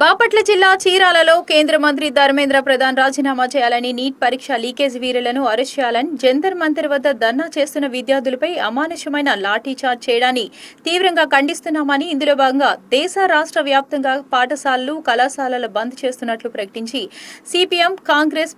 బాపట్ల జిల్లా చీరాలలో కేంద్ర మంత్రి ధర్మేంద్ర ప్రధాన్ రాజీనామా చేయాలని, నీట్ పరీక్ష లీకేజ్ వీరులను అరెస్ట్ చేయాలని, జంతర్ మంతర్ వద్ద ధర్నా చేస్తున్న విద్యార్థులపై అమానుషమైన లాఠీచార్జ్ చేయడాన్ని తీవ్రంగా ఖండిస్తున్నామని, ఇందులో భాగంగా దేశ రాష్ట్ర వ్యాప్తంగా పాఠశాలలు, కళాశాలల బంద్ చేస్తున్నట్లు ప్రకటించి సిపిఎం, కాంగ్రెస్,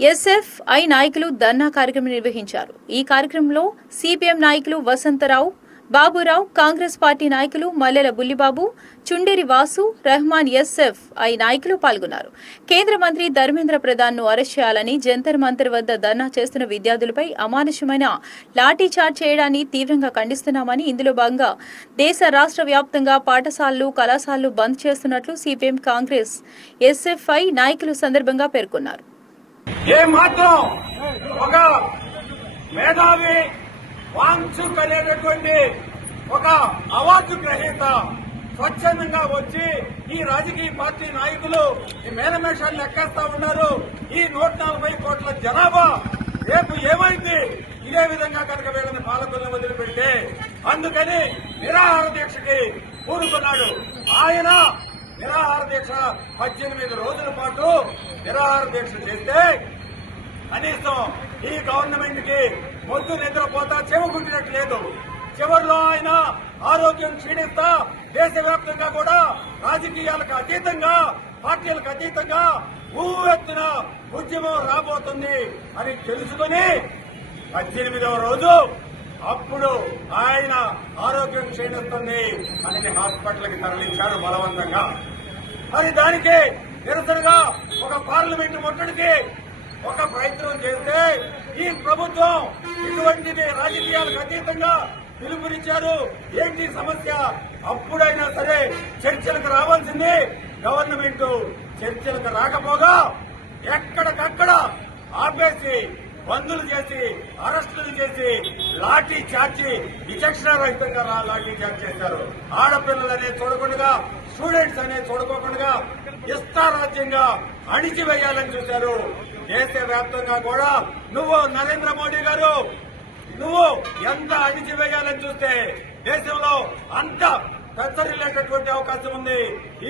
ఎస్ఎఫ్ఐ నాయకులు ధర్నా కార్యక్రమం నిర్వహించారు. ఈ కార్యక్రమంలో సిపిఎం నాయకులు వసంతరావు, బాబురావు, కాంగ్రెస్ పార్టీ నాయకులు మల్లెల బుల్లిబాబు, చుండేరి వాసు, రెహమాన్, ఎస్ఎఫ్ఐ నాయకులు పాల్గొన్నారు. కేంద్ర మంత్రి ధర్మేంద్ర ప్రధాన్ ను అరెస్ట్ చేయాలని, జంతర్ మంతర్ వద్ద ధర్నా చేస్తున్న విద్యార్థులపై అమానుషమైన లాఠీచార్జ్ చేయడాన్ని తీవ్రంగా ఖండిస్తున్నామని, ఇందులో భాగంగా దేశ రాష్ట్ర వ్యాప్తంగా పాఠశాలలు, కళాశాలలు బంద్ చేస్తున్నట్లు సిపిఎం, కాంగ్రెస్, ఎస్ఎఫ్ఐ నాయకులు సందర్భంగా పేర్కొన్నారు. వాంఛుక్ అనేటటువంటి ఒక అవార్డు గ్రహీత స్వచ్ఛందంగా వచ్చి ఈ రాజకీయ పార్టీ నాయకులు ఈ మేనమేషాలు లెక్కేస్తా ఉన్నారు. ఈ 140 కోట్ల జనాభా రేపు ఏమైంది? ఇదే విధంగా కనుక వీళ్ళని పాలకులను వదిలిపెడితే అందుకని నిరాహార దీక్షకి కూరుకున్నాడు. ఆయన నిరాహార దీక్ష 18 రోజుల పాటు నిరాహార దీక్ష చేస్తే కనీసం ఈ గవర్నమెంట్ కి మొద్దు నిద్రపోతా చెవుకుంటున్నట్లేదు. చివరిలో ఆయన ఆరోగ్యం క్షీణిస్తా దేశవ్యాప్తంగా కూడా రాజకీయాలకు అతీతంగా, పార్టీలకు అతీతంగా ఊవెత్తున ఉద్యమం రాబోతుంది అని తెలుసుకుని 18వ రోజు అప్పుడు ఆయన ఆరోగ్యం క్షీణిస్తుంది అని హాస్పిటల్కి తరలించారు బలవంతంగా. మరి దానికి నిరసనగా ఒక పార్లమెంటు ముట్టడికి ఒక ప్రయత్నం చేస్తే ఈ ప్రభుత్వం ఇటువంటిది రాజకీయాలకు అతీతంగా పిలుపునిచ్చారు. ఏంటి సమస్య? అప్పుడైనా సరే చర్చలకు రావాల్సింది గవర్నమెంట్. చర్చలకు రాకపోగా ఎక్కడికక్కడ ఆపేసి బందులు చేసి, అరెస్టులు చేసి, లాఠీ చార్జి విచక్షణ రహితంగా లాఠీ చార్జ్ చేశారు. ఆడపిల్లలనే చూడకుండా, స్టూడెంట్స్ అనే చూడకోకుండా ఇష్టారాజ్యంగా అణిచివేయాలని చూశారు. దేశవ్యాప్తంగా కూడా నువ్వు నరేంద్ర మోడీ గారు నువ్వు ఎంత అణిచివేయాలని చూస్తే దేశంలో అంత పెద్దరిల్లేటటువంటి అవకాశం ఉంది.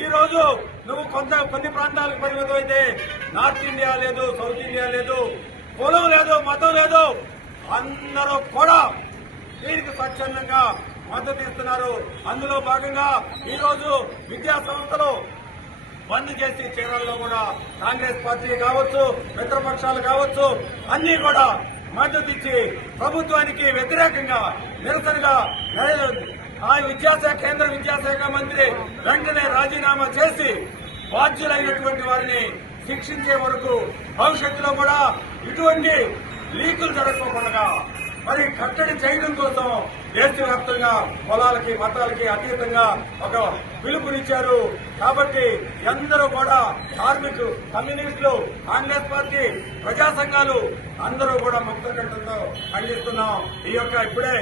ఈ రోజు నువ్వు కొన్ని ప్రాంతాలకు పరిమితం అయితే నార్త్ ఇండియా లేదు, సౌత్ ఇండియా లేదు, కులం లేదు, మతం లేదు, అందరూ కూడా దీనికి స్వచ్ఛందంగా మద్దతు ఇస్తున్నారు. అందులో భాగంగా ఈ రోజు విద్యా సంస్థలు బంద్ చేసి చీరాలలో కూడా కాంగ్రెస్ పార్టీ కావచ్చు, మిత్రపక్షాలు కావచ్చు, అన్ని కూడా మద్దతు ఇచ్చి ప్రభుత్వానికి వ్యతిరేకంగా నిరసనగా కేంద్ర విద్యాశాఖ మంత్రి వెంటనే రాజీనామా చేసి బాధ్యులైనటువంటి వారిని శిక్షించే వరకు భవిష్యత్తులో కూడా ఇటువంటి లీకులు జరగకుండా మరి కట్టడి చేయడం కోసం దేశవ్యాప్తంగా కులాలకి, మతాలకి అతీతంగా ఒక పిలుపునిచ్చారు. కాబట్టి అందరూ కూడా కార్మికులు, కమ్యూనిస్టులు, కాంగ్రెస్ పార్టీ, ప్రజా సంఘాలు అందరూ కూడా ముక్త కంఠంతో ఖండిస్తున్నాం. ఈ యొక్క ఇప్పుడే